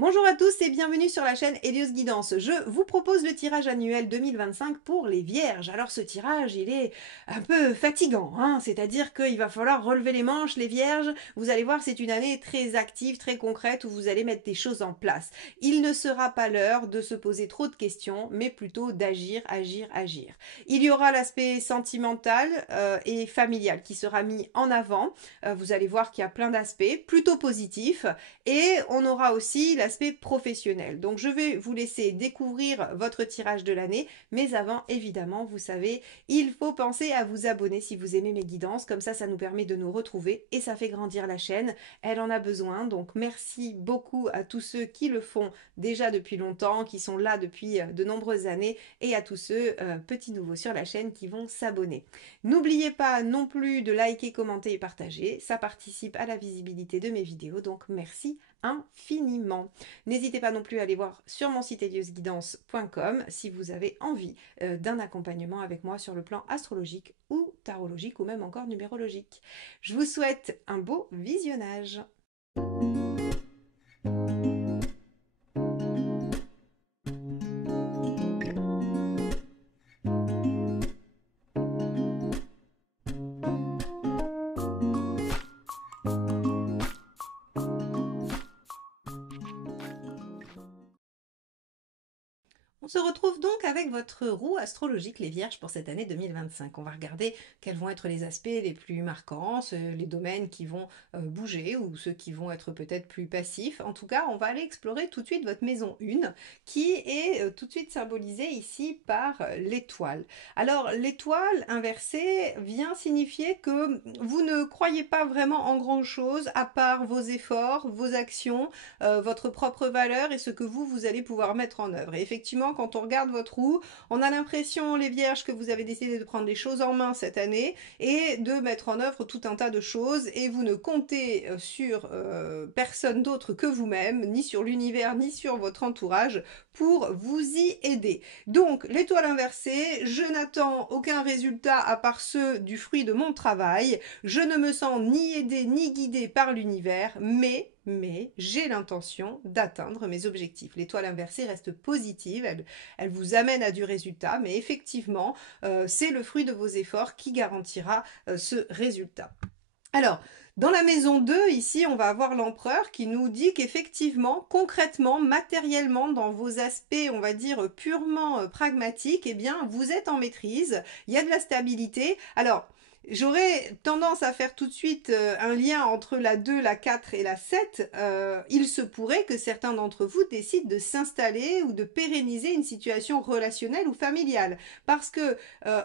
Bonjour à tous et bienvenue sur la chaîne Hélios Guidance. Je vous propose le tirage annuel 2025 pour les Vierges. Alors ce tirage, il est un peu fatigant, hein, c'est-à-dire qu'il va falloir relever les manches, les Vierges. Vous allez voir, c'est une année très active, très concrète, où vous allez mettre des choses en place. Il ne sera pas l'heure de se poser trop de questions, mais plutôt d'agir, agir, agir. Il y aura l'aspect sentimental et familial qui sera mis en avant. Vous allez voir qu'il y a plein d'aspects plutôt positifs. Et on aura aussi l'aspect professionnel. Donc je vais vous laisser découvrir votre tirage de l'année, mais avant, évidemment, vous savez, il faut penser à vous abonner si vous aimez mes guidances, comme ça nous permet de nous retrouver et ça fait grandir la chaîne. Elle en a besoin, donc merci beaucoup à tous ceux qui le font déjà depuis longtemps, qui sont là depuis de nombreuses années, et à tous ceux, petits nouveaux sur la chaîne, qui vont s'abonner. N'oubliez pas non plus de liker, commenter et partager, ça participe à la visibilité de mes vidéos, donc merci infiniment. N'hésitez pas non plus à aller voir sur mon site heliosguidance.com si vous avez envie d'un accompagnement avec moi sur le plan astrologique ou tarologique ou même encore numérologique. Je vous souhaite un beau visionnage. On se retrouve donc avec votre roue astrologique, les Vierges, pour cette année 2025. On va regarder quels vont être les aspects les plus marquants, les domaines qui vont bouger ou ceux qui vont être peut-être plus passifs. En tout cas, on va aller explorer tout de suite votre maison 1, qui est tout de suite symbolisée ici par l'étoile. Alors, l'étoile inversée vient signifier que vous ne croyez pas vraiment en grand-chose à part vos efforts, vos actions, votre propre valeur et ce que vous allez pouvoir mettre en œuvre. Et effectivement, quand on regarde votre roue, on a l'impression, les Vierges, que vous avez décidé de prendre les choses en main cette année et de mettre en œuvre tout un tas de choses et vous ne comptez sur personne d'autre que vous-même, ni sur l'univers, ni sur votre entourage pour vous y aider. Donc, l'étoile inversée, je n'attends aucun résultat à part ceux du fruit de mon travail. Je ne me sens ni aidée ni guidée par l'univers, mais j'ai l'intention d'atteindre mes objectifs. L'étoile inversée reste positive, elle vous amène à du résultat, mais effectivement, c'est le fruit de vos efforts qui garantira ce résultat. Alors, dans la maison 2, ici, on va avoir l'empereur qui nous dit qu'effectivement, concrètement, matériellement, dans vos aspects, on va dire, purement pragmatiques, eh bien, vous êtes en maîtrise, il y a de la stabilité. Alors, j'aurais tendance à faire tout de suite un lien entre la 2, la 4 et la 7. Il se pourrait que certains d'entre vous décident de s'installer ou de pérenniser une situation relationnelle ou familiale. Parce que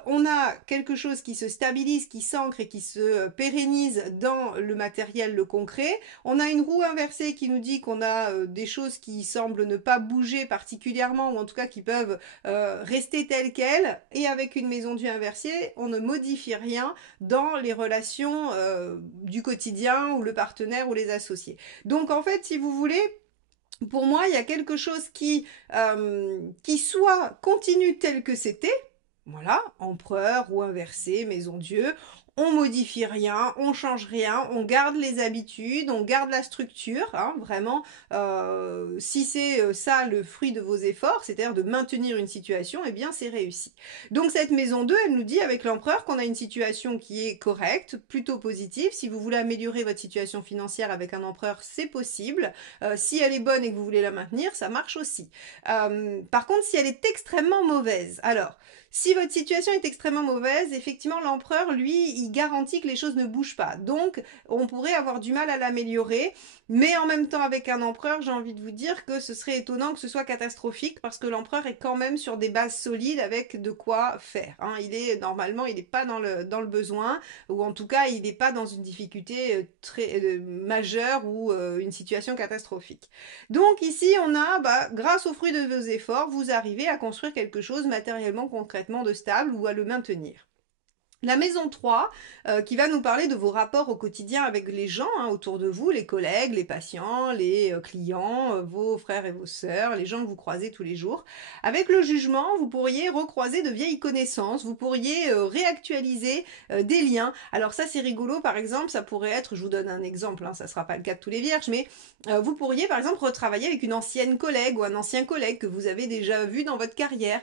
on a quelque chose qui se stabilise, qui s'ancre et qui se pérennise dans le matériel, le concret. On a une roue inversée qui nous dit qu'on a des choses qui semblent ne pas bouger particulièrement ou en tout cas qui peuvent rester telles quelles. Et avec une maison Dieu inversée, on ne modifie rien dans les relations du quotidien ou le partenaire ou les associés. Donc en fait, si vous voulez, pour moi, il y a quelque chose qui soit continue tel que c'était, voilà, empereur ou inversé, maison Dieu, on modifie rien, on change rien, on garde les habitudes, on garde la structure, hein, vraiment. Si c'est ça le fruit de vos efforts, c'est-à-dire de maintenir une situation, eh bien c'est réussi. Donc cette maison 2, elle nous dit avec l'empereur qu'on a une situation qui est correcte, plutôt positive. Si vous voulez améliorer votre situation financière avec un empereur, c'est possible. Si elle est bonne et que vous voulez la maintenir, ça marche aussi. Par contre, si elle est extrêmement mauvaise, alors si votre situation est extrêmement mauvaise, effectivement, l'empereur, lui, il garantit que les choses ne bougent pas. Donc, on pourrait avoir du mal à l'améliorer. Mais en même temps, avec un empereur, j'ai envie de vous dire que ce serait étonnant que ce soit catastrophique parce que l'empereur est quand même sur des bases solides avec de quoi faire. Hein. Normalement, il n'est pas dans le besoin ou en tout cas, il n'est pas dans une difficulté très majeure ou une situation catastrophique. Donc ici, on a, grâce au fruit de vos efforts, vous arrivez à construire quelque chose matériellement, concrètement de stable ou à le maintenir. La maison 3, qui va nous parler de vos rapports au quotidien avec les gens autour de vous, les collègues, les patients, les clients, vos frères et vos sœurs, les gens que vous croisez tous les jours. Avec le jugement, vous pourriez recroiser de vieilles connaissances, vous pourriez réactualiser des liens. Alors ça c'est rigolo, par exemple, ça pourrait être, je vous donne un exemple, ça ne sera pas le cas de tous les vierges, mais vous pourriez par exemple retravailler avec une ancienne collègue ou un ancien collègue que vous avez déjà vu dans votre carrière.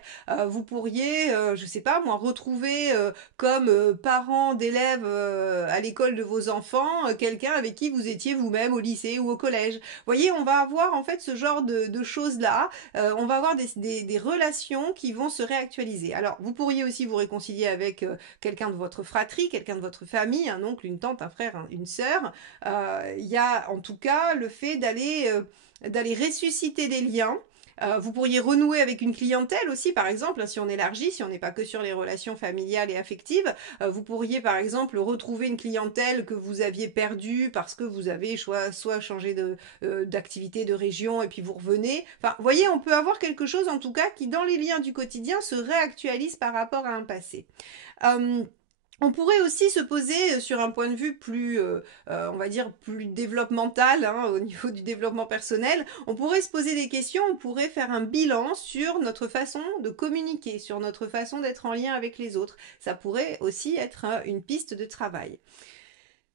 Vous pourriez, je sais pas moi, retrouver comme parents d'élèves à l'école de vos enfants, quelqu'un avec qui vous étiez vous-même au lycée ou au collège. Vous voyez, on va avoir en fait ce genre de choses-là, on va avoir des relations qui vont se réactualiser. Alors, vous pourriez aussi vous réconcilier avec quelqu'un de votre fratrie, quelqu'un de votre famille, un oncle, une tante, un frère, une sœur. Il y a en tout cas le fait d'aller ressusciter des liens. Vous pourriez renouer avec une clientèle aussi, par exemple, si on élargit, si on n'est pas que sur les relations familiales et affectives. Vous pourriez, par exemple, retrouver une clientèle que vous aviez perdue parce que vous avez soit changé d'activité, de région, et puis vous revenez. Enfin, vous voyez, on peut avoir quelque chose, en tout cas, qui, dans les liens du quotidien, se réactualise par rapport à un passé. Euh, on pourrait aussi se poser sur un point de vue plus, on va dire, plus développemental, au niveau du développement personnel. On pourrait se poser des questions, on pourrait faire un bilan sur notre façon de communiquer, sur notre façon d'être en lien avec les autres. Ça pourrait aussi être une piste de travail.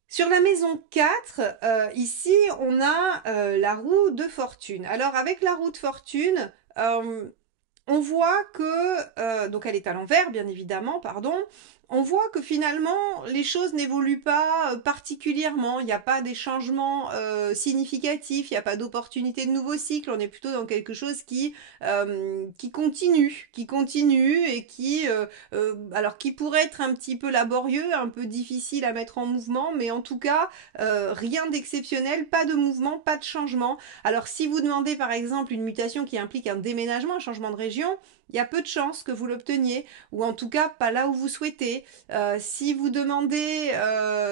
Sur la maison 4, ici, on a la roue de fortune. Alors, avec la roue de fortune, on voit que, donc elle est à l'envers, bien évidemment, pardon, on voit que finalement les choses n'évoluent pas particulièrement, il n'y a pas des changements significatifs, il n'y a pas d'opportunité de nouveau cycle, on est plutôt dans quelque chose qui continue et alors qui pourrait être un petit peu laborieux, un peu difficile à mettre en mouvement, mais en tout cas rien d'exceptionnel, pas de mouvement, pas de changement. Alors si vous demandez par exemple une mutation qui implique un déménagement, un changement de région, il y a peu de chances que vous l'obteniez, ou en tout cas pas là où vous souhaitez. Si vous demandez,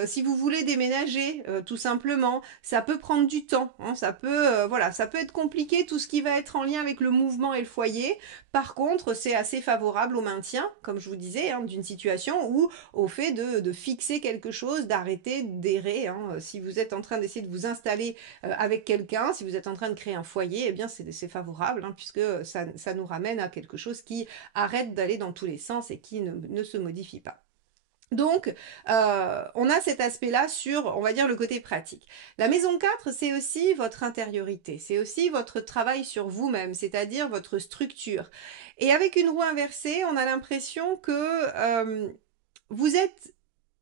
si vous voulez déménager, tout simplement, ça peut prendre du temps. Ça peut être compliqué tout ce qui va être en lien avec le mouvement et le foyer. Par contre, c'est assez favorable au maintien, comme je vous disais, d'une situation ou au fait de fixer quelque chose, d'arrêter d'errer. Si vous êtes en train d'essayer de vous installer avec quelqu'un, si vous êtes en train de créer un foyer, eh bien c'est favorable, puisque ça nous ramène à quelque chose qui arrête d'aller dans tous les sens et qui ne se modifie pas. Donc, on a cet aspect-là sur, on va dire, le côté pratique. La maison 4, c'est aussi votre intériorité, c'est aussi votre travail sur vous-même, c'est-à-dire votre structure. Et avec une roue inversée, on a l'impression que vous êtes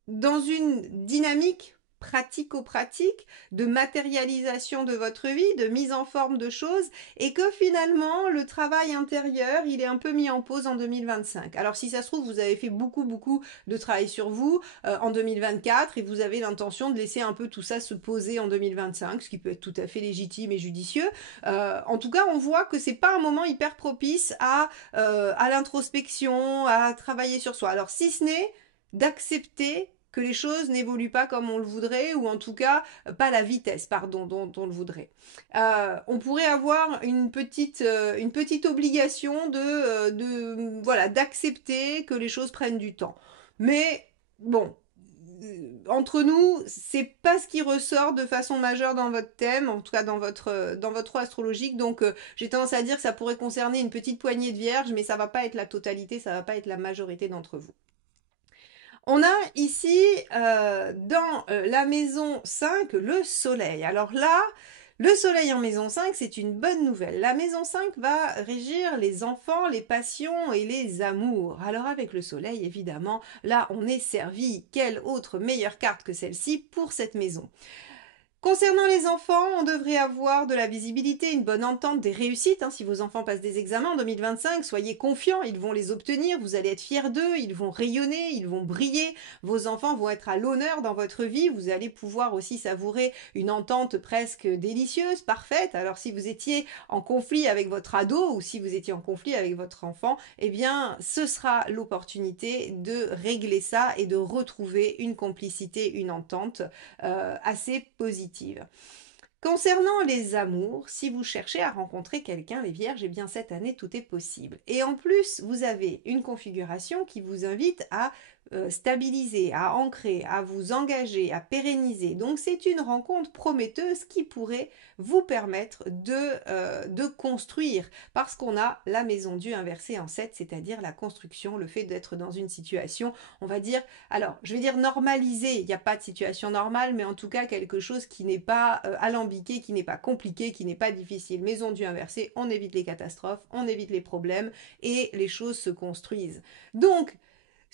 dans une dynamique pratico-pratique, de matérialisation de votre vie, de mise en forme de choses, et que finalement, le travail intérieur, il est un peu mis en pause en 2025. Alors si ça se trouve, vous avez fait beaucoup de travail sur vous en 2024, et vous avez l'intention de laisser un peu tout ça se poser en 2025, ce qui peut être tout à fait légitime et judicieux. En tout cas, on voit que c'est pas un moment hyper propice à l'introspection, à travailler sur soi. Alors si ce n'est d'accepter que les choses n'évoluent pas comme on le voudrait, ou en tout cas pas la vitesse, pardon, dont on le voudrait. On pourrait avoir une petite obligation voilà, d'accepter que les choses prennent du temps. Mais bon, entre nous, c'est pas ce qui ressort de façon majeure dans votre thème, en tout cas dans votre roue astrologique. Donc j'ai tendance à dire que ça pourrait concerner une petite poignée de vierges, mais ça va pas être la totalité, ça va pas être la majorité d'entre vous. On a ici dans la maison 5 le soleil. Alors là, le soleil en maison 5, c'est une bonne nouvelle. La maison 5 va régir les enfants, les passions et les amours. Alors avec le soleil, évidemment, là on est servi. Quelle autre meilleure carte que celle-ci pour cette maison? Concernant les enfants, on devrait avoir de la visibilité, une bonne entente, des réussites. Si vos enfants passent des examens en 2025, soyez confiants, ils vont les obtenir, vous allez être fiers d'eux, ils vont rayonner, ils vont briller, vos enfants vont être à l'honneur dans votre vie, vous allez pouvoir aussi savourer une entente presque délicieuse, parfaite. Alors si vous étiez en conflit avec votre ado ou si vous étiez en conflit avec votre enfant, eh bien ce sera l'opportunité de régler ça et de retrouver une complicité, une entente assez positive. Concernant les amours, si vous cherchez à rencontrer quelqu'un, les vierges, eh bien cette année tout est possible. Et en plus, vous avez une configuration qui vous invite à stabiliser, à ancrer, à vous engager, à pérenniser. Donc c'est une rencontre prometteuse qui pourrait vous permettre de construire, parce qu'on a la maison Dieu inversée en 7, c'est-à-dire la construction, le fait d'être dans une situation, on va dire, alors je vais dire normalisée, il n'y a pas de situation normale, mais en tout cas quelque chose qui n'est pas alambiqué, qui n'est pas compliqué, qui n'est pas difficile. Maison Dieu inversée, on évite les catastrophes, on évite les problèmes, et les choses se construisent. Donc,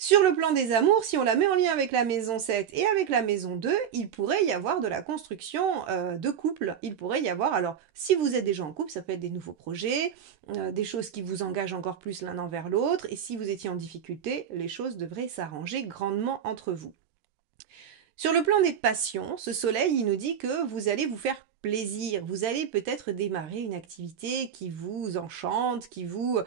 sur le plan des amours, si on la met en lien avec la maison 7 et avec la maison 2, il pourrait y avoir de la construction de couple. Il pourrait y avoir, alors si vous êtes déjà en couple, ça peut être des nouveaux projets, des choses qui vous engagent encore plus l'un envers l'autre, et si vous étiez en difficulté, les choses devraient s'arranger grandement entre vous. Sur le plan des passions, ce soleil, il nous dit que vous allez vous faire plaisir, vous allez peut-être démarrer une activité qui vous enchante, qui vous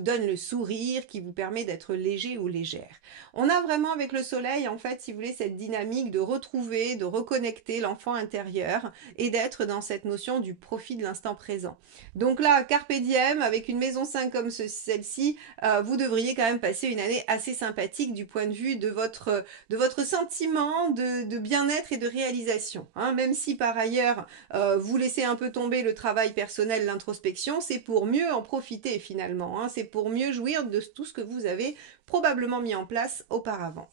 donne le sourire, qui vous permet d'être léger ou légère. On a vraiment avec le soleil, en fait, si vous voulez, cette dynamique de retrouver, de reconnecter l'enfant intérieur et d'être dans cette notion du profit de l'instant présent. Donc là, carpe diem, avec une maison 5 comme celle-ci, vous devriez quand même passer une année assez sympathique du point de vue de votre sentiment de bien-être et de réalisation. Hein. Même si par ailleurs, vous laissez un peu tomber le travail personnel, l'introspection, c'est pour mieux en profiter finalement. Hein. C'est pour mieux jouir de tout ce que vous avez probablement mis en place auparavant.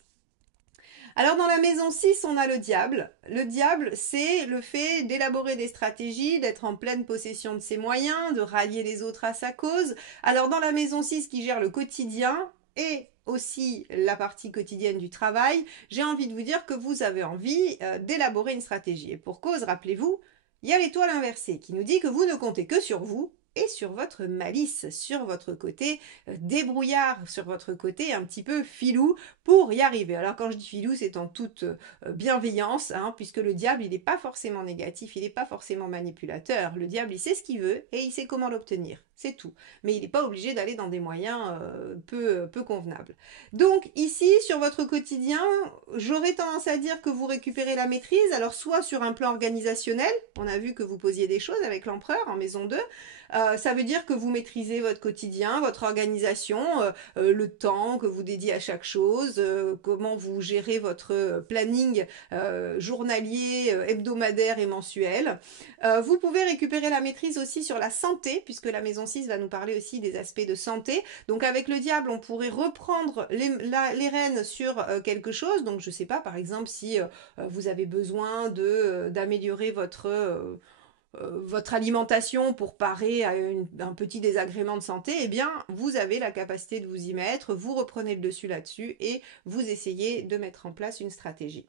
Alors dans la maison 6, on a le diable. Le diable, c'est le fait d'élaborer des stratégies, d'être en pleine possession de ses moyens, de rallier les autres à sa cause. Alors dans la maison 6 qui gère le quotidien et aussi la partie quotidienne du travail, j'ai envie de vous dire que vous avez envie d'élaborer une stratégie. Et pour cause, rappelez-vous, il y a l'étoile inversée qui nous dit que vous ne comptez que sur vous et sur votre malice, sur votre côté débrouillard, sur votre côté un petit peu filou pour y arriver. Alors quand je dis filou, c'est en toute bienveillance, hein, puisque le diable, il n'est pas forcément négatif, il n'est pas forcément manipulateur. Le diable, il sait ce qu'il veut et il sait comment l'obtenir. C'est tout. Mais il n'est pas obligé d'aller dans des moyens peu convenables. Donc ici, sur votre quotidien, j'aurais tendance à dire que vous récupérez la maîtrise. Alors soit sur un plan organisationnel, on a vu que vous posiez des choses avec l'empereur en maison 2, ça veut dire que vous maîtrisez votre quotidien, votre organisation, le temps que vous dédiez à chaque chose, comment vous gérez votre planning journalier, hebdomadaire et mensuel. Vous pouvez récupérer la maîtrise aussi sur la santé, puisque la maison 6 va nous parler aussi des aspects de santé. Donc avec le diable, on pourrait reprendre les rênes sur quelque chose. Donc je ne sais pas, par exemple, si vous avez besoin d'améliorer votre alimentation pour parer à un petit désagrément de santé, eh bien, vous avez la capacité de vous y mettre, vous reprenez le dessus là-dessus et vous essayez de mettre en place une stratégie.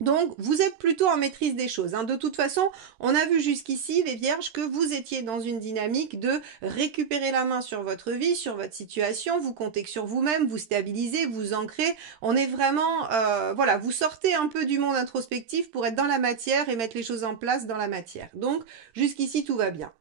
Donc, vous êtes plutôt en maîtrise des choses. Hein. De toute façon, on a vu jusqu'ici, les vierges, que vous étiez dans une dynamique de récupérer la main sur votre vie, sur votre situation, vous comptez que sur vous-même, vous stabilisez, vous ancrez. On est vraiment, voilà, vous sortez un peu du monde introspectif pour être dans la matière et mettre les choses en place dans la matière. Donc, jusqu'ici, tout va bien.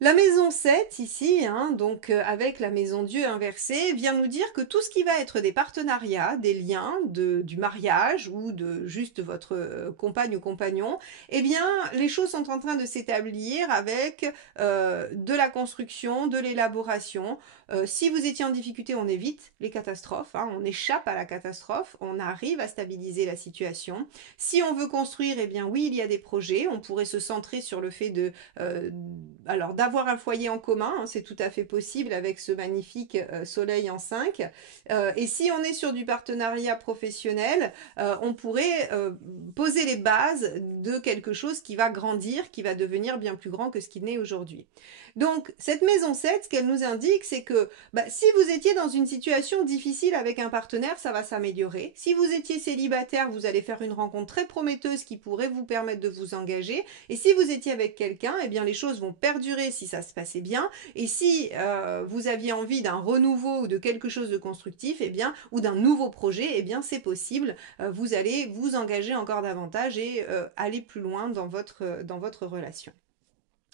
La maison 7, ici, hein, donc avec la maison Dieu inversée, vient nous dire que tout ce qui va être des partenariats, des liens, du mariage ou de juste votre compagne ou compagnon, eh bien, les choses sont en train de s'établir avec de la construction, de l'élaboration. Si vous étiez en difficulté, on évite les catastrophes, hein, on échappe à la catastrophe, on arrive à stabiliser la situation. Si on veut construire, eh bien oui, il y a des projets, on pourrait se centrer sur le fait alors d'avoir un foyer en commun, hein, c'est tout à fait possible avec ce magnifique soleil en 5. Et si on est sur du partenariat professionnel, on pourrait poser les bases de quelque chose qui va grandir, qui va devenir bien plus grand que ce qu'il n'est aujourd'hui. Donc cette maison 7, ce qu'elle nous indique, c'est que si vous étiez dans une situation difficile avec un partenaire, ça va s'améliorer. Si vous étiez célibataire, vous allez faire une rencontre très prometteuse qui pourrait vous permettre de vous engager. Et si vous étiez avec quelqu'un, eh bien les choses vont perdurer si ça se passait bien. Et si vous aviez envie d'un renouveau ou de quelque chose de constructif, eh bien, ou d'un nouveau projet, eh bien c'est possible. Vous allez vous engager encore davantage et aller plus loin dans votre relation.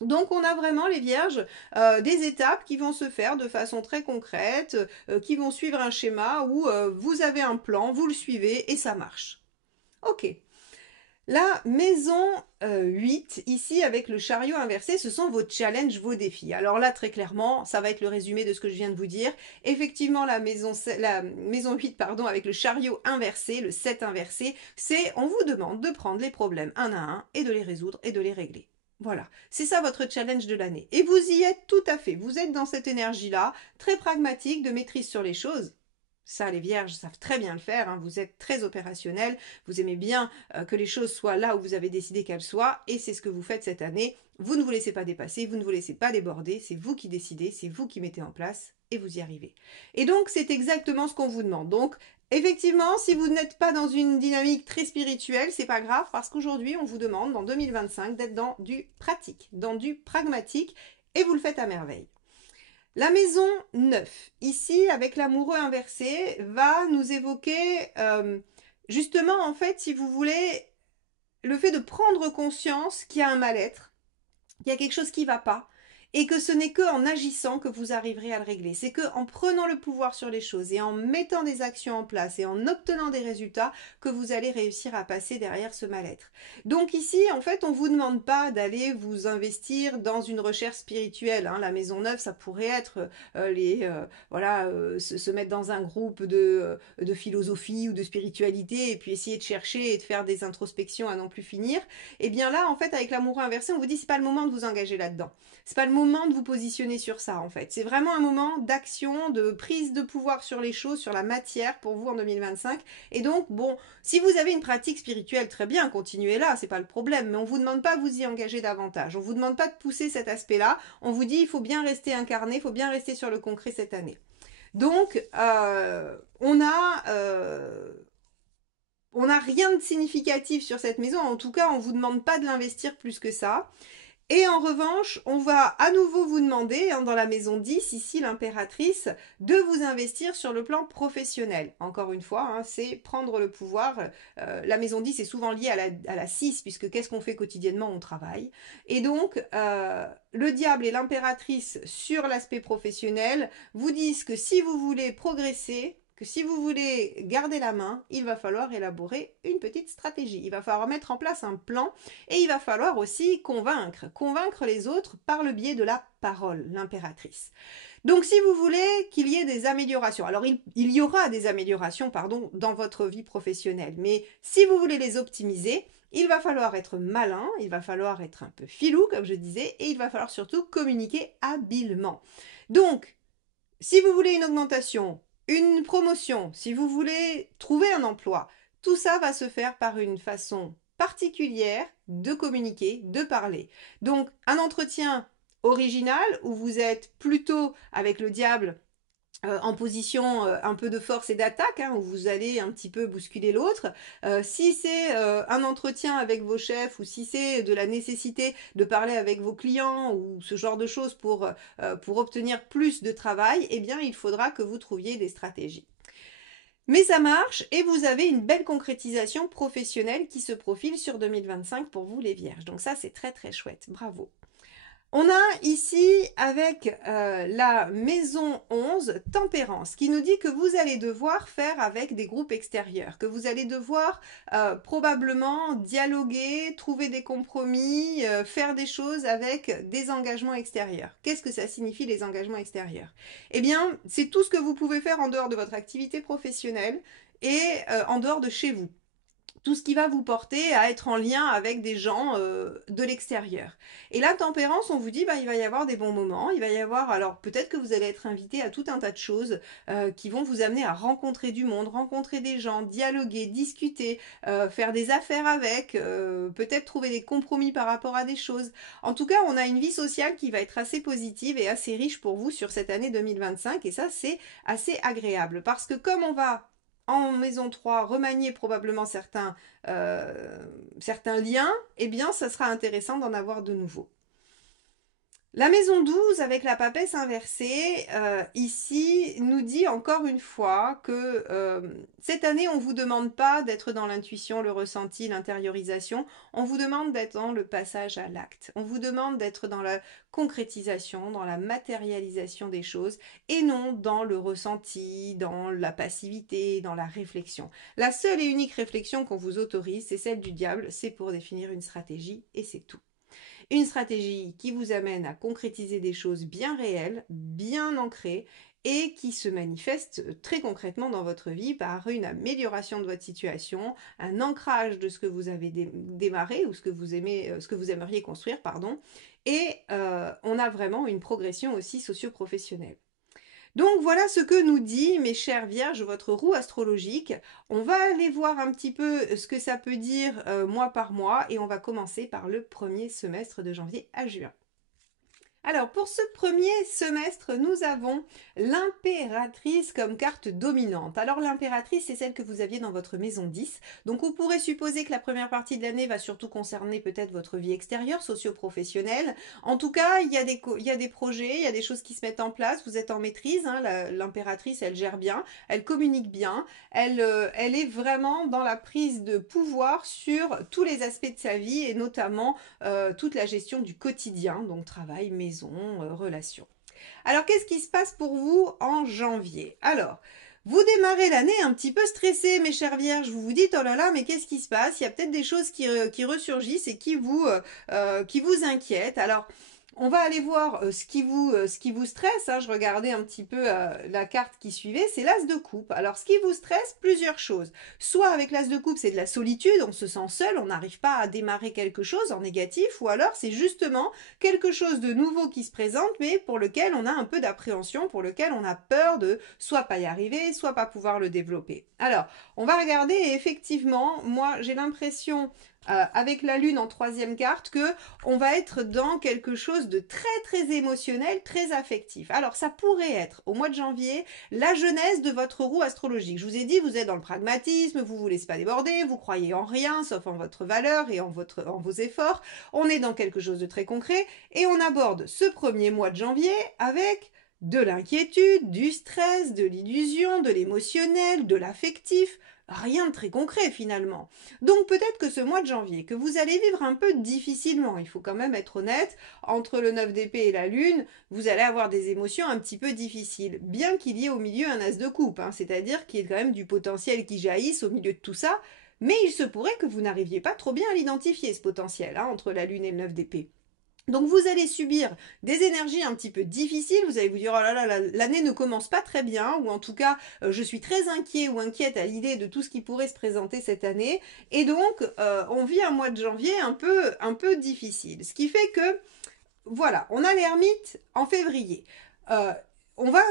Donc on a vraiment les vierges des étapes qui vont se faire de façon très concrète, qui vont suivre un schéma où vous avez un plan, vous le suivez et ça marche. Ok. La maison 8, ici avec le chariot inversé, ce sont vos challenges, vos défis. Alors là, très clairement, ça va être le résumé de ce que je viens de vous dire. Effectivement, la maison 8, pardon, avec le chariot inversé, le 7 inversé, c'est on vous demande de prendre les problèmes un à un et de les résoudre et de les régler. Voilà, c'est ça votre challenge de l'année. Et vous y êtes tout à fait. Vous êtes dans cette énergie-là, très pragmatique, de maîtrise sur les choses. Ça, les vierges savent très bien le faire, hein. Vous êtes très opérationnel, vous aimez bien que les choses soient là où vous avez décidé qu'elles soient, et c'est ce que vous faites cette année. Vous ne vous laissez pas dépasser, vous ne vous laissez pas déborder, c'est vous qui décidez, c'est vous qui mettez en place, et vous y arrivez. Et donc, c'est exactement ce qu'on vous demande. Donc, effectivement, si vous n'êtes pas dans une dynamique très spirituelle, c'est pas grave, parce qu'aujourd'hui, on vous demande, dans 2025, d'être dans du pratique, dans du pragmatique, et vous le faites à merveille. La maison 9, ici avec l'amoureux inversé, va nous évoquer justement en fait, si vous voulez, le fait de prendre conscience qu'il y a un mal-être, qu'il y a quelque chose qui ne va pas, et que ce n'est qu'en agissant que vous arriverez à le régler. C'est qu'en prenant le pouvoir sur les choses et en mettant des actions en place et en obtenant des résultats que vous allez réussir à passer derrière ce mal-être. Donc ici, en fait, on ne vous demande pas d'aller vous investir dans une recherche spirituelle, hein. La maison neuve, ça pourrait être se mettre dans un groupe de philosophie ou de spiritualité et puis essayer de chercher et de faire des introspections à n'en plus finir. Et bien là, en fait, avec l'amoureux inversé, on vous dit c'est pas le moment de vous engager là-dedans. C'est pas le moment de vous positionner sur ça, en fait. C'est vraiment un moment d'action, de prise de pouvoir sur les choses, sur la matière pour vous en 2025. Et donc, bon, si vous avez une pratique spirituelle, très bien, continuez là, c'est pas le problème. Mais on vous demande pas de vous y engager davantage. On vous demande pas de pousser cet aspect-là. On vous dit il faut bien rester incarné, il faut bien rester sur le concret cette année. Donc, on n'a rien de significatif sur cette maison. En tout cas, on ne vous demande pas de l'investir plus que ça. Et en revanche, on va à nouveau vous demander, hein, dans la maison 10, ici l'impératrice, de vous investir sur le plan professionnel. Encore une fois, hein, c'est prendre le pouvoir. La maison 10 est souvent liée à la 6, puisque qu'est-ce qu'on fait quotidiennement? On travaille. Et donc, le diable et l'impératrice sur l'aspect professionnel vous disent que si vous voulez progresser, que si vous voulez garder la main, il va falloir élaborer une petite stratégie. Il va falloir mettre en place un plan et il va falloir aussi convaincre les autres par le biais de la parole, l'impératrice. Donc si vous voulez qu'il y ait des améliorations, alors il y aura des améliorations, pardon, dans votre vie professionnelle, mais si vous voulez les optimiser, il va falloir être malin, il va falloir être un peu filou, comme je disais, et il va falloir surtout communiquer habilement. Donc, si vous voulez une augmentation, une promotion, si vous voulez trouver un emploi, tout ça va se faire par une façon particulière de communiquer, de parler. Donc un entretien original où vous êtes plutôt avec le diable en position un peu de force et d'attaque, hein, où vous allez un petit peu bousculer l'autre. Si c'est un entretien avec vos chefs ou si c'est de la nécessité de parler avec vos clients ou ce genre de choses pour obtenir plus de travail, eh bien il faudra que vous trouviez des stratégies. Mais ça marche et vous avez une belle concrétisation professionnelle qui se profile sur 2025 pour vous les vierges. Donc ça c'est très très chouette, bravo. On a ici avec la maison 11, Tempérance, qui nous dit que vous allez devoir faire avec des groupes extérieurs, que vous allez devoir probablement dialoguer, trouver des compromis, faire des choses avec des engagements extérieurs. Qu'est-ce que ça signifie les engagements extérieurs? Eh bien, c'est tout ce que vous pouvez faire en dehors de votre activité professionnelle et en dehors de chez vous. Tout ce qui va vous porter à être en lien avec des gens de l'extérieur. Et la tempérance, on vous dit, bah, il va y avoir des bons moments, il va y avoir, alors peut-être que vous allez être invité à tout un tas de choses qui vont vous amener à rencontrer du monde, rencontrer des gens, dialoguer, discuter, faire des affaires avec, peut-être trouver des compromis par rapport à des choses. En tout cas, on a une vie sociale qui va être assez positive et assez riche pour vous sur cette année 2025 et ça, c'est assez agréable parce que comme on va en maison 3, remanier probablement certains liens, eh bien, ça sera intéressant d'en avoir de nouveaux. La maison 12 avec la papesse inversée, ici, nous dit encore une fois que cette année, on ne vous demande pas d'être dans l'intuition, le ressenti, l'intériorisation, on vous demande d'être dans le passage à l'acte, on vous demande d'être dans la concrétisation, dans la matérialisation des choses, et non dans le ressenti, dans la passivité, dans la réflexion. La seule et unique réflexion qu'on vous autorise, c'est celle du diable, c'est pour définir une stratégie, et c'est tout. Une stratégie qui vous amène à concrétiser des choses bien réelles, bien ancrées et qui se manifeste très concrètement dans votre vie par une amélioration de votre situation, un ancrage de ce que vous avez démarré ou ce que vous aimez, ce que vous aimeriez construire, pardon, et on a vraiment une progression aussi socio-professionnelle. Donc voilà ce que nous dit, mes chères vierges, votre roue astrologique. On va aller voir un petit peu ce que ça peut dire mois par mois et on va commencer par le premier semestre de janvier à juin. Alors pour ce premier semestre, nous avons l'impératrice comme carte dominante. Alors l'impératrice, c'est celle que vous aviez dans votre maison 10. Donc on pourrait supposer que la première partie de l'année va surtout concerner peut-être votre vie extérieure, socio-professionnelle. En tout cas, il y a des projets, il y a des choses qui se mettent en place, vous êtes en maîtrise. Hein, l'impératrice, elle gère bien, elle communique bien, elle est vraiment dans la prise de pouvoir sur tous les aspects de sa vie et notamment toute la gestion du quotidien, donc travail, maison, relations. Alors, qu'est-ce qui se passe pour vous en janvier? Alors, vous démarrez l'année un petit peu stressé, mes chères vierges. Vous vous dites, oh là là, mais qu'est-ce qui se passe? Il y a peut-être des choses qui ressurgissent et qui vous inquiètent. Alors, on va aller voir ce qui vous stresse. Hein. Je regardais un petit peu la carte qui suivait, c'est l'as de coupe. Alors, ce qui vous stresse, plusieurs choses. Soit avec l'as de coupe, c'est de la solitude, on se sent seul, on n'arrive pas à démarrer quelque chose en négatif, ou alors c'est justement quelque chose de nouveau qui se présente, mais pour lequel on a un peu d'appréhension, pour lequel on a peur de soit pas y arriver, soit pas pouvoir le développer. Alors, on va regarder et effectivement, moi j'ai l'impression avec la lune en troisième carte que on va être dans quelque chose de très très émotionnel, très affectif. Alors ça pourrait être au mois de janvier la genèse de votre roue astrologique. Je vous ai dit, vous êtes dans le pragmatisme, vous vous laissez pas déborder, vous croyez en rien sauf en votre valeur et en vos efforts. On est dans quelque chose de très concret et on aborde ce premier mois de janvier avec de l'inquiétude, du stress, de l'illusion, de l'émotionnel, de l'affectif. Rien de très concret finalement. Donc peut-être que ce mois de janvier, que vous allez vivre un peu difficilement, il faut quand même être honnête, entre le 9 d'épée et la lune, vous allez avoir des émotions un petit peu difficiles, bien qu'il y ait au milieu un as de coupe, hein, c'est-à-dire qu'il y ait quand même du potentiel qui jaillisse au milieu de tout ça, mais il se pourrait que vous n'arriviez pas trop bien à l'identifier ce potentiel, hein, entre la lune et le 9 d'épée. Donc vous allez subir des énergies un petit peu difficiles, vous allez vous dire oh là là, l'année ne commence pas très bien, ou en tout cas je suis très inquiet ou inquiète à l'idée de tout ce qui pourrait se présenter cette année, et donc on vit un mois de janvier un peu difficile. Ce qui fait que, voilà, on a l'ermite en février. On va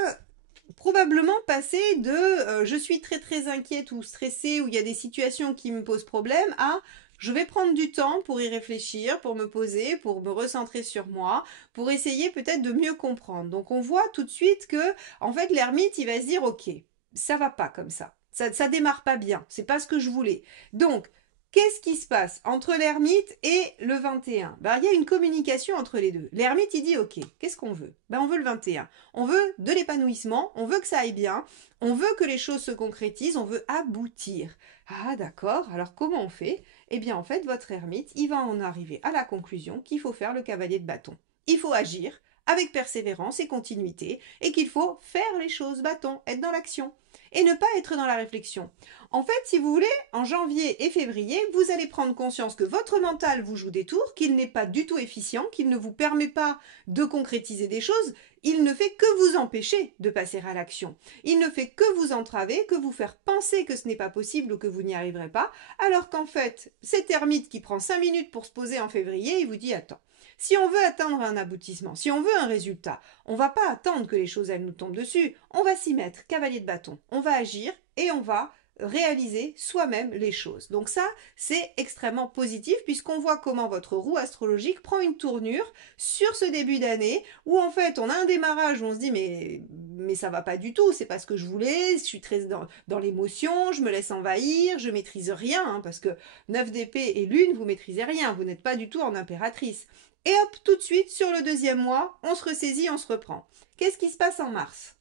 probablement passer de je suis très très inquiète ou stressée, ou il y a des situations qui me posent problème, à je vais prendre du temps pour y réfléchir, pour me poser, pour me recentrer sur moi, pour essayer peut-être de mieux comprendre. Donc on voit tout de suite que, en fait, l'ermite, il va se dire, ok, ça va pas comme ça. Ça démarre pas bien. C'est pas ce que je voulais. Donc, qu'est-ce qui se passe entre l'ermite et le 21? Ben, il y a une communication entre les deux. L'ermite, il dit, ok, qu'est-ce qu'on veut? Ben, on veut le 21. On veut de l'épanouissement, on veut que ça aille bien, on veut que les choses se concrétisent, on veut aboutir. Ah, d'accord, alors comment on fait? Eh bien, en fait, votre ermite, il va en arriver à la conclusion qu'il faut faire le cavalier de bâton. Il faut agir avec persévérance et continuité, et qu'il faut faire les choses bâton, être dans l'action, et ne pas être dans la réflexion. En fait, si vous voulez, en janvier et février, vous allez prendre conscience que votre mental vous joue des tours, qu'il n'est pas du tout efficient, qu'il ne vous permet pas de concrétiser des choses, il ne fait que vous empêcher de passer à l'action. Il ne fait que vous entraver, que vous faire penser que ce n'est pas possible ou que vous n'y arriverez pas, alors qu'en fait, cet ermite qui prend 5 minutes pour se poser en février, il vous dit « Attends, si on veut atteindre un aboutissement, si on veut un résultat, on ne va pas attendre que les choses elles nous tombent dessus, on va s'y mettre, cavalier de bâton, on va agir et on va réaliser soi-même les choses. » Donc ça, c'est extrêmement positif puisqu'on voit comment votre roue astrologique prend une tournure sur ce début d'année où en fait on a un démarrage où on se dit mais ça va pas du tout, c'est pas ce que je voulais, je suis très dans l'émotion, je me laisse envahir, je maîtrise rien, hein, parce que 9 d'épée et lune, vous maîtrisez rien, vous n'êtes pas du tout en impératrice. Et hop, tout de suite, sur le deuxième mois, on se ressaisit, on se reprend. Qu'est-ce qui se passe en mars?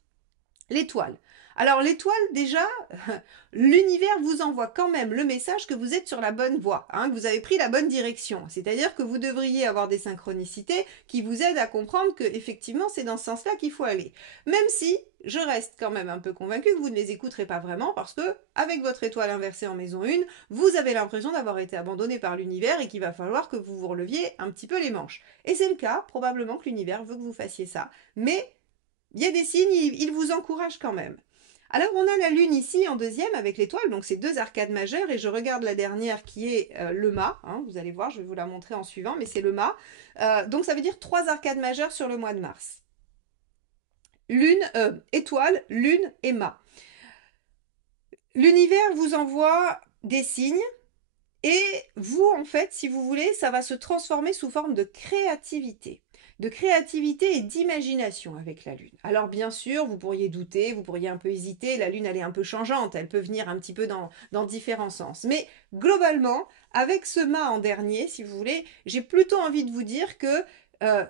L'étoile. Alors l'étoile, déjà, l'univers vous envoie quand même le message que vous êtes sur la bonne voie, hein, que vous avez pris la bonne direction. C'est-à-dire que vous devriez avoir des synchronicités qui vous aident à comprendre que effectivement c'est dans ce sens-là qu'il faut aller. Même si je reste quand même un peu convaincue que vous ne les écouterez pas vraiment parce que avec votre étoile inversée en maison 1, vous avez l'impression d'avoir été abandonné par l'univers et qu'il va falloir que vous vous releviez un petit peu les manches. Et c'est le cas, probablement que l'univers veut que vous fassiez ça. Mais il y a des signes, il vous encourage quand même. Alors on a la lune ici en deuxième avec l'étoile, donc c'est deux arcades majeures et je regarde la dernière qui est le mât, hein, vous allez voir, je vais vous la montrer en suivant, mais c'est le mât. Donc ça veut dire trois arcades majeures sur le mois de mars. Lune, étoile, lune et mât. L'univers vous envoie des signes et vous, en fait, si vous voulez, ça va se transformer sous forme de créativité et d'imagination avec la Lune. Alors bien sûr, vous pourriez douter, vous pourriez un peu hésiter, la Lune elle est un peu changeante, elle peut venir un petit peu dans différents sens. Mais globalement, avec ce mât en dernier, si vous voulez, j'ai plutôt envie de vous dire que